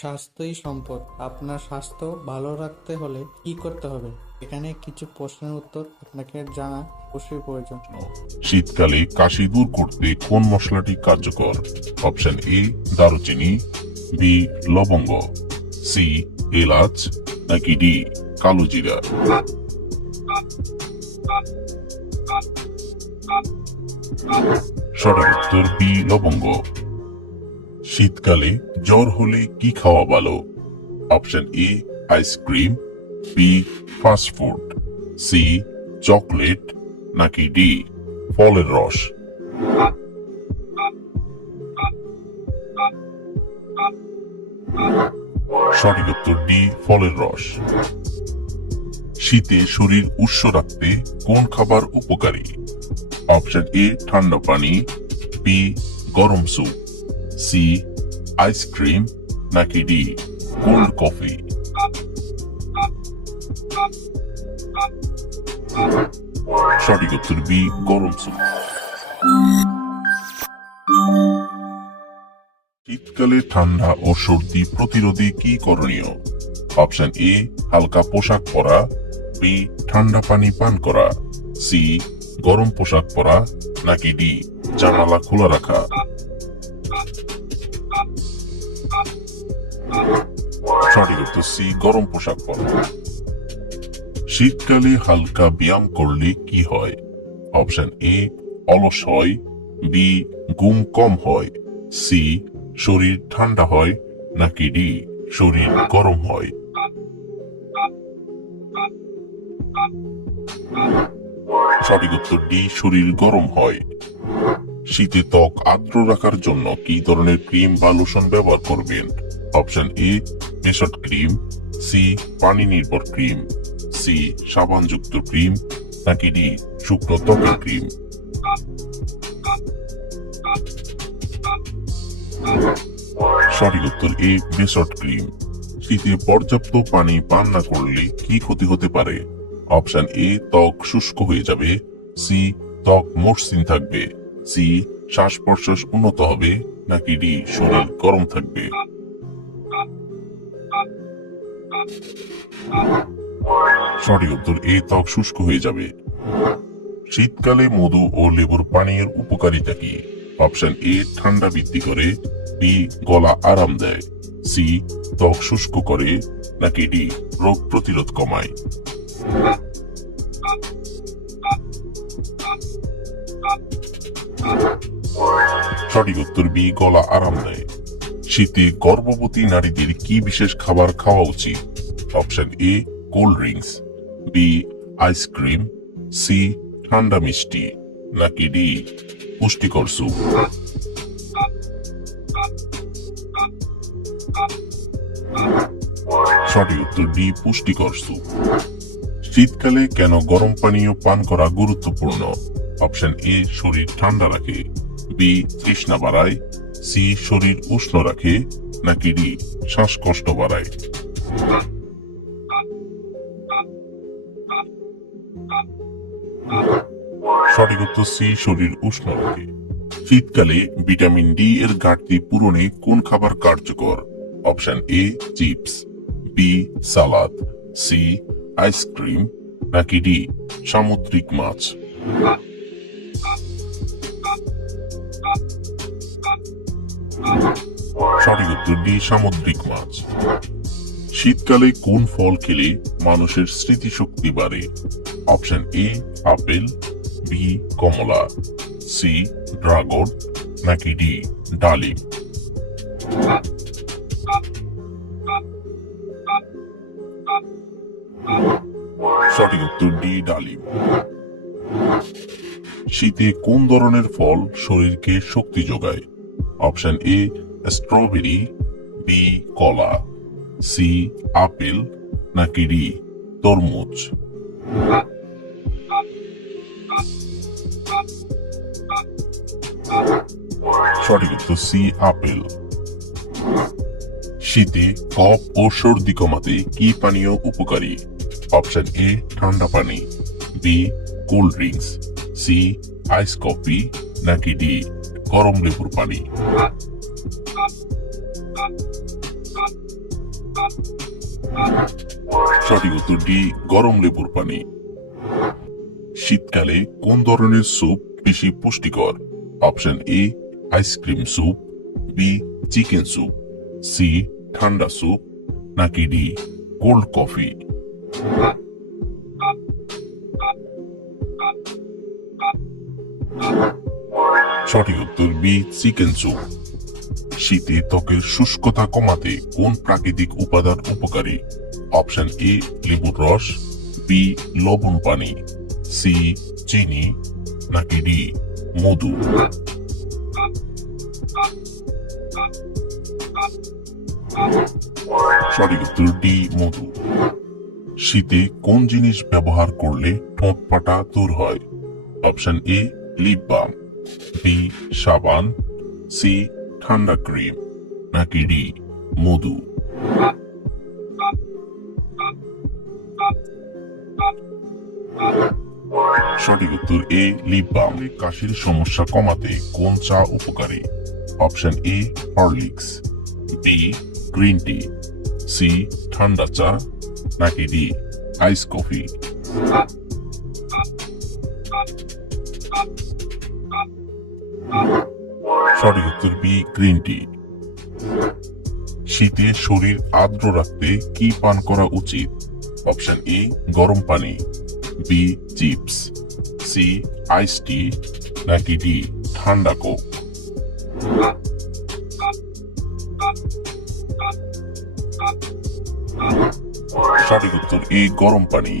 স্বাস্থ্যই সম্পদ। আপনার স্বাস্থ্য ভালো রাখতে হলে কি করতে হবে? এখানে কিছু প্রশ্নের উত্তর আপনাকে জানা অবশ্যই প্রয়োজন। শীতকালে কাশি দূর করতে কোন মশলাটি কার্যকর? অপশন এ দারুচিনি বি লবঙ্গ সি এলাচ, নাকি ডি কালো জিরা? সঠিক উত্তর বি লবঙ্গ। শীতকালে জ্বর হলে কি খাওয়া ভালো? Option A ice cream B fast food C chocolate নাকি ডি ফলের রস? সঠিক উত্তর ডি ফলের রস। শীতে শরীর উষ্ণ রাখতে কোন খাবার উপকারী? অপশন এ, ঠান্ডা পানি বি গরম স্যুপ সি আইসক্রিম নাকি ডি কোল্ড কফি সঠিক উত্তর বি, গরম স্যুপ শীতকালে ঠান্ডা ও সর্দি প্রতিরোধে কি করণীয়? অপশন এ, হালকা পোশাক পরা, বি, ঠান্ডা পানি পান করা, সি, গরম পোশাক পরা, নাকি ডি, জানালা খোলা রাখা? সঠিক সি, গরম পোশাক পরা। শীতকালে হালকা ব্যায়াম করলে কি হয়? অপশন এ, অলস হয়। বি, ঘুম কম হয়। সি, শরীর ঠান্ডা হয়। নাকি ডি, শরীর গরম হয়। সঠিক উত্তর ডি, শরীর গরম হয়। শীতে ত্বক আর্দ্র রাখার জন্য কি ধরনের ক্রিম বা লোশন ব্যবহার করবেন? অপশন এ মেসড ক্রিম সি পানি নির্ভর ক্রিম সি সাবানযুক্ত ক্রিম, নাকি ডি শুকনো ত্বকের ক্রিম। সঠিক উত্তর এ মেসড ক্রিম। শীতে পর্যাপ্ত পানি পান না করলে কি ক্ষতি হতে পারে? অপশন এ ত্বক শুষ্ক হয়ে যাবে। সি ত্বক মসৃণ থাকবে। সি শ্বাস প্রশ্বাস উন্নত হবে নাকি ডি, শরীর গরম থাকবে? সঠিক উত্তর এ ত্বক শুষ্ক হয়ে যাবে। শীতকালে মধু ও লেবুর পানীয়ের উপকারিতা কি? অপশন এ, ঠান্ডা বৃদ্ধি করে। বি, গলা আরাম দেয়। সি, ত্বক শুষ্ক করে নাকি ডি, রোগ প্রতিরোধ কমায়। সঠিক উত্তর বি, গলা আরাম দেয় শীতে গর্ভবতী নারীদের কি বিশেষ খাবার খাওয়া উচিত? Option A, cold drinks. B ice cream C, ঠান্ডা মিষ্টি। নাকি ডি, পুষ্টিকর স্যুপ। সঠিক উত্তর ডি, পুষ্টিকর স্যুপ। শীতকালে কেন গরম পানীয় পান করা গুরুত্বপূর্ণ? অপশন এ, শরীর ঠান্ডা রাখে। বি, তৃষ্ণা বাড়ায়। সি, শরীর উষ্ণ রাখে, নাকি ডি, শ্বাসকষ্ট বাড়ায়। সঠিক উত্তর সি, শরীর উষ্ণ রাখে। শীতকালে ভিটামিন ডি এর ঘাটতি পূরণে কোন খাবার কার্যকর? Option A, chips. B, salad. C, ice cream. নাকি ডি, সামুদ্রিক মাছ। সঠিক উত্তর সামুদ্রিক মাছ। শীতকালে কোন ফল খেলে মানুষের স্মৃতিশক্তি বাড়ে? অপশন এ, আপেল, বি, কমলা, সি, ড্রাগন, নাকি ডি, ডালিম? সঠিক উত্তর ডি, ডালিম। শীতে কোন ধরনের ফল শরীরকে শক্তি যোগায়? অপশন এ, স্ট্রবেরি, বি, কলা, সি, আপেল, নাকি ডি, তরমুজ? সঠিক উত্তর সি, আপেল। শীতে কফ ও সর্দি কমাতে কি পানীয় উপকারী? অপশন এ, ঠান্ডা পানি। B, cold drinks. C, ice coffee নাকি ডি? গরম লেবুর পানি। সঠিক উত্তর ডি, গরম লেবুর পানি। শীতকালে কোন ধরনের স্যুপ বেশি পুষ্টিকর? Option A, ice cream soup, B, chicken soup, C, ঠান্ডা স্যুপ নাকি ডি, কোল্ড কফি? সঠিক উত্তর বি, চিকেন স্যুপ শীতে ত্বকের শুষ্কতা কমাতে কোন প্রাকৃতিক উপাদান উপকারী? অপশন এ, লেবুর রস, বি, লবণ পানি, সি, চিনি, নাকি ডি, মধু। সঠিক উত্তর ডি, মধু। শীতে কোন জিনিস ব্যবহার করলে ঠোঁট পাটা দূর হয়? Option A, lip balm. B সাবান, সি, ঠান্ডা ক্রিম, নাকি ডি, মধু? সঠিক উত্তর এ, লিপ বাম। কাশির সমস্যা কমাতে কোন চা উপকারী? Option A, Horlicks. B, green tea. C, ঠান্ডা চা। নাকি ডি, আইস কফি। সঠিক উত্তর বি, গ্রিন টি। শীতে শরীর আর্দ্র রাখতে কি পান করা উচিত? অপশন এ, গরম পানি। B, chips. C, ice tea. নাকি ডি, ঠান্ডা কোক। সঠিক উত্তর এ, গরম পানি।